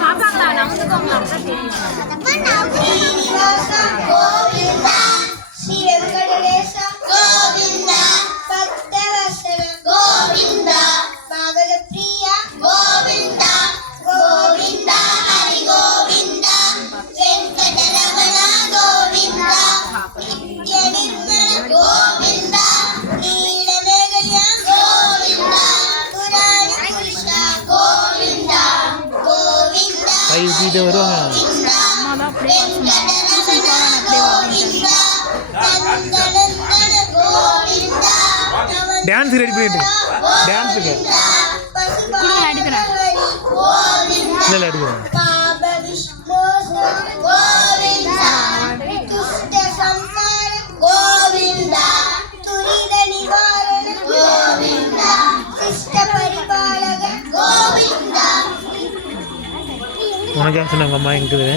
பாப்பாங்களா நம்புக்கோங்களா தெரியும் இது வருவாங்க டான்ஸ் ரெடி பண்ணிட்டு டான்ஸுக்கு இல்லை எடுக்கிறேன் உனக்கு சொன்னாங்க அம்மா இருக்குது